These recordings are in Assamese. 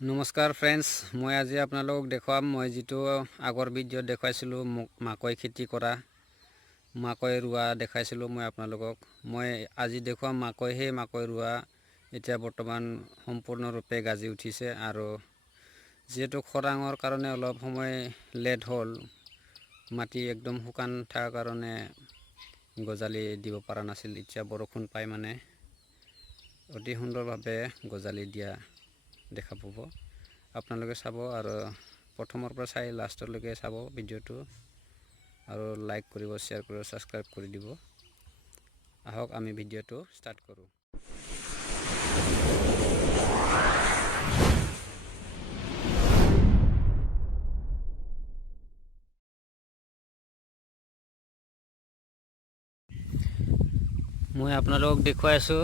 নমস্কাৰ ফ্ৰেণ্ডছ, মই আজি আপোনালোকক দেখুৱাম মই যিটো আগৰ ভিডিঅ'ত দেখুৱাইছিলোঁ মাকৈ খেতি কৰা, মাকৈ ৰোৱা দেখাইছিলোঁ মই আপোনালোকক। মই আজি দেখুৱাম মাকৈ, সেই মাকৈ ৰোৱা এতিয়া বৰ্তমান সম্পূৰ্ণৰূপে গাজি উঠিছে আৰু যিহেতু খৰাঙৰ কাৰণে অলপ সময় লেট হ'ল, মাটি একদম শুকান থকাৰ কাৰণে গজালি দিব পৰা নাছিল। এতিয়া বৰষুণ পাই মানে অতি সুন্দৰভাৱে গজালি দিয়া দেখা পাব। আপোনালোকে চাব আৰু প্ৰথমৰ পৰা চাই লাষ্টলৈকে চাব ভিডিঅ'টো আৰু লাইক কৰিব, শ্বেয়াৰ কৰিব, ছাবস্ক্ৰাইব কৰি দিব। আহক আমি ভিডিঅ'টো ষ্টাৰ্ট কৰোঁ। মই আপোনালোকক দেখুৱাই আছোঁ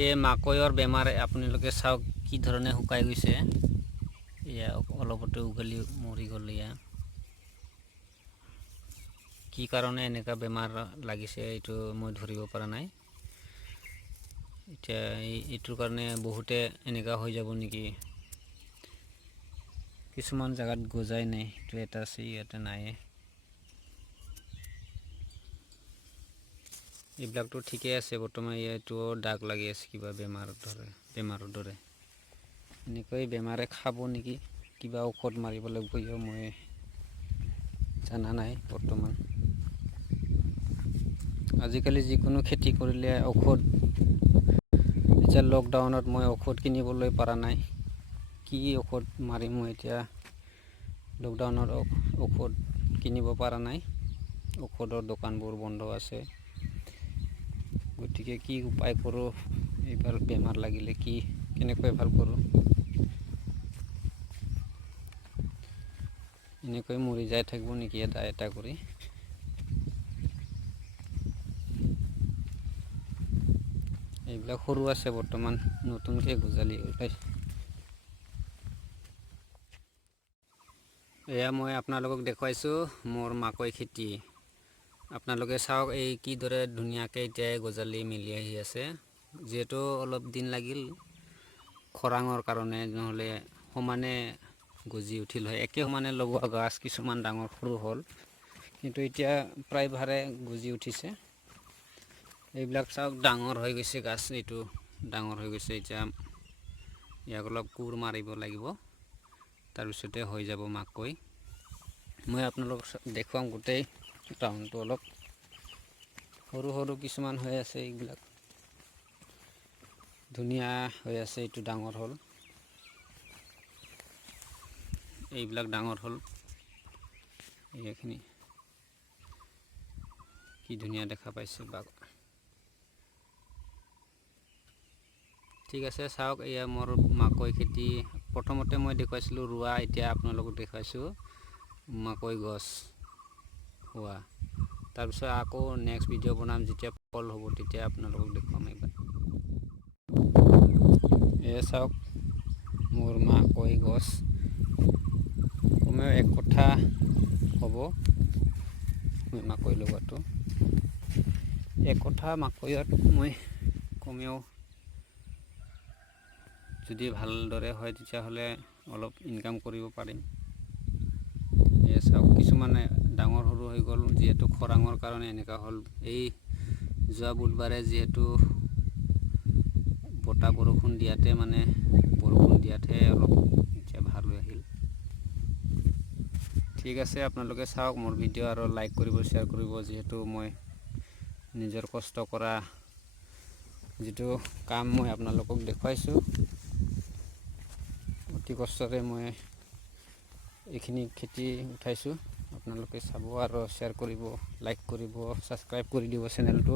এই মাকৈৰ বেমাৰ। আপোনালোকে চাওক কি ধৰণে শুকাই গৈছে। এয়া অলপতে উঘালি মৰি গ'ল। এয়া কি কাৰণে এনেকুৱা বেমাৰ লাগিছে এইটো মই ধৰিব পৰা নাই। এতিয়া এইটোৰ কাৰণে বহুতে এনেকুৱা হৈ যাব নেকি। কিছুমান জাগাত গজাই নাই, এইটো এটা আছে, ইয়াতে নাই। এইবিলাকতো ঠিকেই আছে বৰ্তমান। এইটো দাগ লাগি আছে কিবা বেমাৰৰ দৰে। এনেকৈ বেমাৰে খাব নেকি, কিবা ঔষধ মাৰিব লাগিব। মই জানা নাই বৰ্তমান। আজিকালি যিকোনো খেতি কৰিলে ঔষধ, এতিয়া লকডাউনত মই ঔষধ কিনিবলৈ পৰা নাই। কি ঔষধ মাৰিম মই এতিয়া? লকডাউনত ঔষধ কিনিব পৰা নাই, ঔষধৰ দোকানবোৰ বন্ধ আছে। গতিকে কি উপায় কৰোঁ? এইবাৰ বেমাৰ লাগিলে কেনেকৈ ভাল কৰোঁ? এনেকৈ মৰি যাই থাকিব নেকি এটা এটা কৰি? এইবিলাক সৰু আছে বৰ্তমান, নতুনকৈ গজালি ওলাইছে। এয়া মই আপোনালোকক দেখুৱাইছোঁ মোৰ মাকৈ খেতি। আপোনালোকে চাওক এই কিদৰে ধুনীয়াকৈ এতিয়া গজালি মেলি আহি আছে। যিহেতু অলপ দিন লাগিল খৰাঙৰ কাৰণে, নহ'লে সমানে গজি উঠিল হয়। একে সমানে লগোৱা গছ কিছুমান ডাঙৰ সৰু হ'ল, কিন্তু এতিয়া প্ৰায়ভাগে গজি উঠিছে। এইবিলাক চাওক ডাঙৰ হৈ গৈছে গাছ, এইটো ডাঙৰ হৈ গৈছে। এতিয়া ইয়াক অলপ কোৰ মাৰিব লাগিব, তাৰপিছতে হৈ যাব মাকৈ। মই আপোনালোকক দেখুৱাম গোটেই টাউনটো। অলপ সৰু সৰু কিছুমান হৈ আছে, এইবিলাক ধুনীয়া হৈ আছে। এইটো ডাঙৰ হ'ল, এইবিলাক ডাঙৰ হ'ল। এইখিনি কি ধুনীয়া দেখা পাইছে বা। ঠিক আছে, চাওক এয়া মোৰ মাকৈ খেতি। প্ৰথমতে মই দেখুৱাইছিলোঁ ৰোৱা, এতিয়া আপোনালোকক দেখুৱাইছোঁ মাকৈ গছ হোৱা। তাৰপিছত আকৌ নেক্সট ভিডিঅ' বনাম, যেতিয়া ফল হ'ব তেতিয়া আপোনালোকক দেখুৱাম। এইবাৰ এয়া চাওক মোৰ মাকৈ গছ, কমেও 1 কঠা হ'ব মাকৈ লগোৱাটো। 1 কঠা মাকৈত মই কমেও, যদি ভালদৰে হয় তেতিয়াহ'লে অলপ ইনকাম কৰিব পাৰিম। এই চাওক কিছুমানে ডাঙৰ সৰু হৈ গ'ল, যিহেতু খৰাঙৰ কাৰণে এনেকুৱা হ'ল। এই যোৱা বুধবাৰে যিহেতু বতাহ বৰষুণ দিয়াতে অলপ এতিয়া ভাল হৈ আহিল। ঠিক আছে, আপোনালোকে চাওক মোৰ ভিডিঅ' আৰু লাইক কৰিব, শ্বেয়াৰ কৰিব। যিহেতু মই নিজৰ কষ্ট কৰা যিটো কাম মই আপোনালোকক দেখুৱাইছোঁ, অতি কষ্টৰে মই এইখিনি খেতি উঠাইছোঁ। আপোনালোকে চাব আৰু শ্বেয়াৰ কৰিব, লাইক কৰিব, ছাবস্ক্ৰাইব কৰি দিব চেনেলটো।